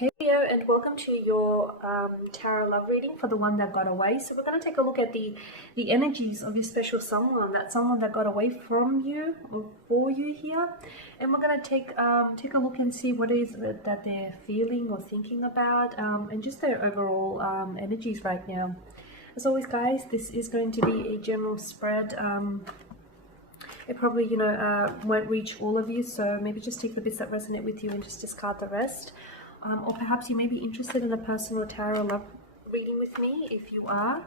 Hey Leo, and welcome to your tarot love reading for the one that got away. So we're going to take a look at the energies of your special someone, that someone that got away from you or for you here, and we're going to take a look and see what is it that they're feeling or thinking about, and just their overall energies right now. As always, guys, this is going to be a general spread. It probably, won't reach all of you, so maybe just take the bits that resonate with you and just discard the rest. Or perhaps you may be interested in a personal tarot love reading with me. If you are,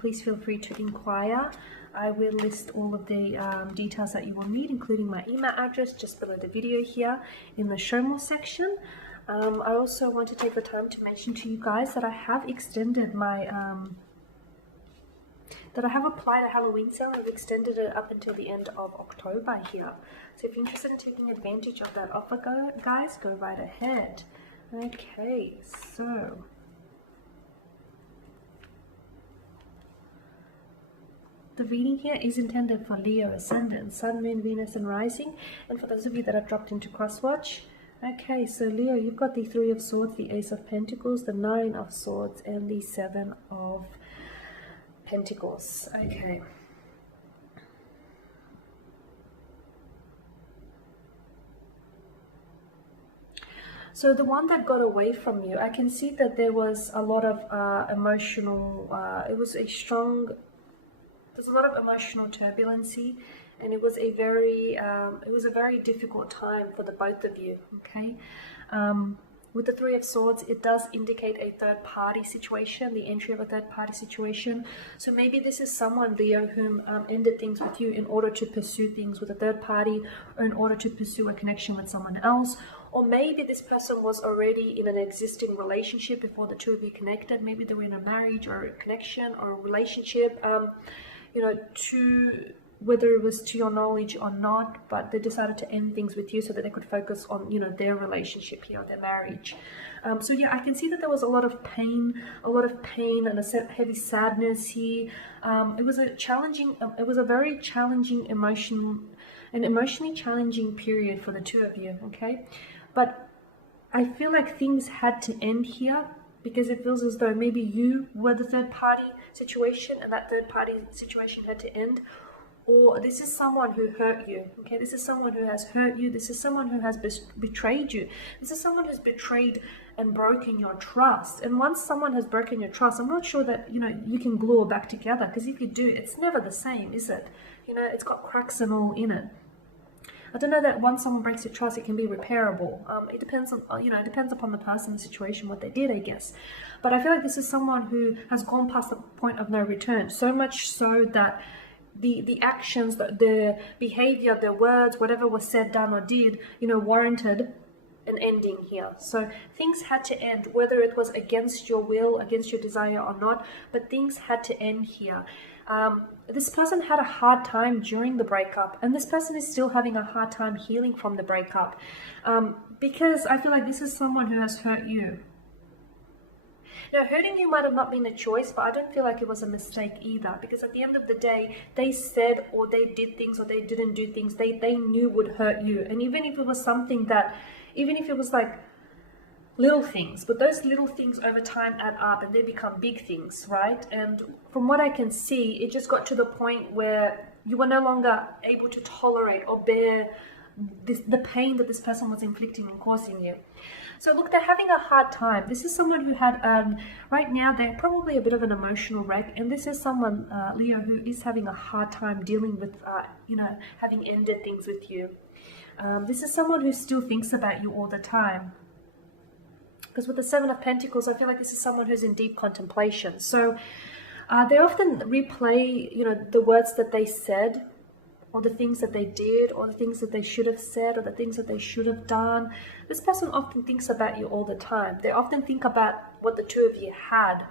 please feel free to inquire. I will list all of the details that you will need, including my email address, just below the video here in the show more section. I also want to take the time to mention to you guys that I have extended my that I have applied a Halloween sale. I've extended it up until the end of October here. So if you're interested in taking advantage of that offer, guys, go right ahead. Okay, so the reading here is intended for Leo Ascendant, Sun, Moon, Venus, and Rising. And for those of you that have dropped into Crosswatch, okay, so Leo, you've got the Three of Swords, the Ace of Pentacles, the Nine of Swords, and the Seven of Pentacles. Okay. So the one that got away from you, I can see that there was a lot of emotional, there's a lot of emotional turbulency, and it was a very difficult time for the both of you, okay? With the Three of Swords, it does indicate a third-party situation, the entry of a third-party situation. So maybe this is someone, Leo, whom ended things with you in order to pursue things with a third party, or in order to pursue a connection with someone else. Or maybe this person was already in an existing relationship before the two of you connected. Maybe they were in a marriage or a connection or a relationship, whether it was to your knowledge or not, but they decided to end things with you so that they could focus on, their relationship here, their marriage. So yeah, I can see that there was a lot of pain and a heavy sadness here. It was a very challenging emotionally challenging period for the two of you, okay? But I feel like things had to end here, because it feels as though maybe you were the third party situation and that third party situation had to end. Or this is someone who hurt you, okay? This is someone who has hurt you. This is someone who has betrayed you. This is someone who's betrayed and broken your trust. And once someone has broken your trust, I'm not sure that, you can glue it back together, because if you do, it's never the same, is it? It's got cracks and all in it. I don't know that once someone breaks your trust, it can be repairable. It depends on, it depends upon the person, the situation, what they did, I guess. But I feel like this is someone who has gone past the point of no return, so much so that the actions, the behavior, the words, whatever was said, done, or did, warranted an ending here. So things had to end, whether it was against your will, against your desire or not, but things had to end here. This person had a hard time during the breakup, and this person is still having a hard time healing from the breakup, because I feel like this is someone who has hurt you. Now, hurting you might have not been a choice, but I don't feel like it was a mistake either, because at the end of the day, they said or they did things or they didn't do things they knew would hurt you. And even if it was something that, even if it was like little things, but those little things over time add up and they become big things, right? And from what I can see, it just got to the point where you were no longer able to tolerate or bear the pain that this person was inflicting and causing you. So look, they're having a hard time. This is someone who had, right now, they're probably a bit of an emotional wreck. And this is someone, Leo, who is having a hard time dealing with, having ended things with you. This is someone who still thinks about you all the time. Because with the Seven of Pentacles, I feel like this is someone who's in deep contemplation. So they often replay, the words that they said, or the things that they did, or the things that they should have said, or the things that they should have done. This person often thinks about you all the time. They often think about what the two of you had.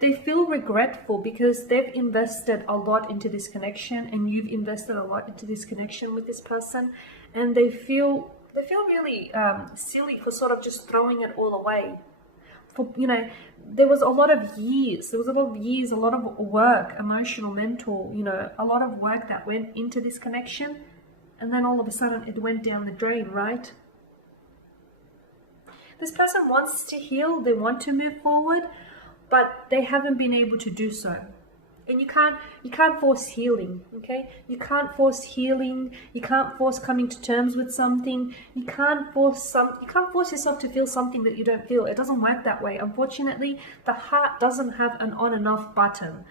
They feel regretful because they've invested a lot into this connection, and you've invested a lot into this connection with this person, and they feel really silly for sort of just throwing it all away. There was a lot of years, a lot of work, emotional, mental, a lot of work that went into this connection, and then all of a sudden it went down the drain, right? This person wants to heal, they want to move forward, but they haven't been able to do so. And you can't force healing, okay? You can't force healing. You can't force coming to terms with something. You can't force yourself to feel something that you don't feel. It doesn't work that way. Unfortunately, the heart doesn't have an on and off button.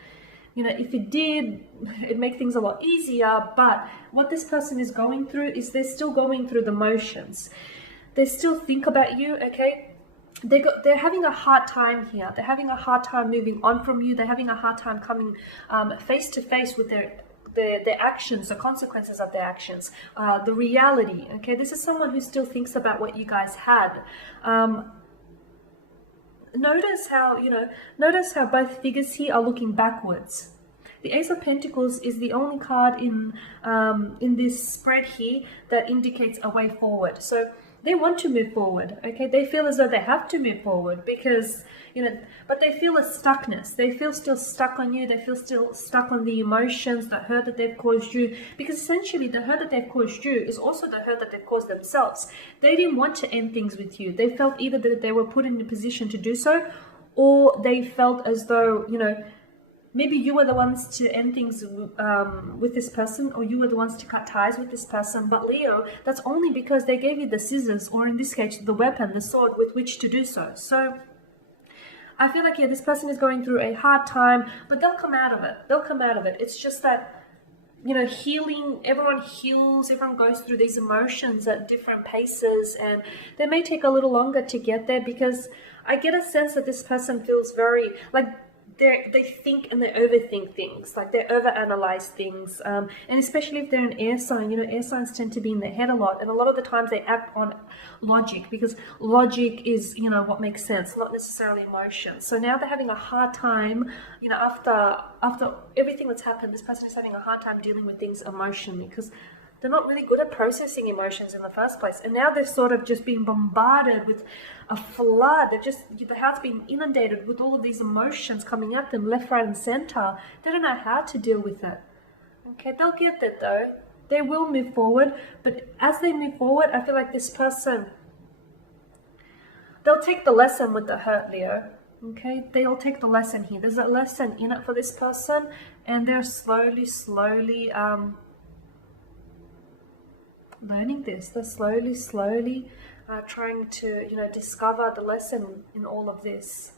You know, if it did, it'd make things a lot easier. But what this person is going through is they're still going through the motions. They still think about you, okay? They're having a hard time here. They're having a hard time moving on from you. They're having a hard time coming face to face with their actions, the consequences of their actions, the reality. Okay, this is someone who still thinks about what you guys had. Notice how both figures here are looking backwards. The Ace of Pentacles is the only card in this spread here that indicates a way forward. So they want to move forward, okay? They feel as though they have to move forward because, but they feel a stuckness. They feel still stuck on you. They feel still stuck on the emotions, the hurt that they've caused you. Because essentially, the hurt that they've caused you is also the hurt that they've caused themselves. They didn't want to end things with you. They felt either that they were put in a position to do so, or they felt as though, maybe you were the ones to end things with this person, or you were the ones to cut ties with this person. But Leo, that's only because they gave you the scissors, or in this case, the weapon, the sword with which to do so. So I feel like, yeah, this person is going through a hard time, but they'll come out of it. They'll come out of it. It's just that, healing, everyone heals, everyone goes through these emotions at different paces, and they may take a little longer to get there because I get a sense that this person feels very, like, they think and they overthink things, like they overanalyze things, and especially if they're an air sign, air signs tend to be in their head a lot, and a lot of the times they act on logic because logic is, what makes sense, not necessarily emotion. So now they're having a hard time, after everything that's happened, this person is having a hard time dealing with things emotionally because they're not really good at processing emotions in the first place. And now they're sort of just being bombarded with a flood. The heart's being inundated with all of these emotions coming at them left, right, and center. They don't know how to deal with it. Okay, they'll get that though. They will move forward. But as they move forward, I feel like this person, they'll take the lesson with the hurt, Leo. Okay, they'll take the lesson here. There's a lesson in it for this person. And they're slowly, learning this. They're slowly trying to, discover the lesson in all of this.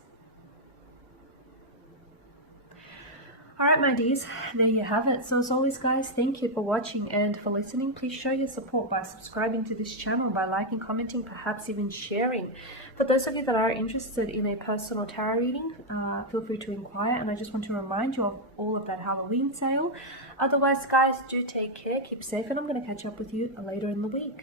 All right, my dears, there you have it. So as always, guys, thank you for watching and for listening. Please show your support by subscribing to this channel, by liking, commenting, perhaps even sharing. For those of you that are interested in a personal tarot reading, feel free to inquire. And I just want to remind you of all of that Halloween sale. Otherwise, guys, do take care, keep safe, and I'm going to catch up with you later in the week.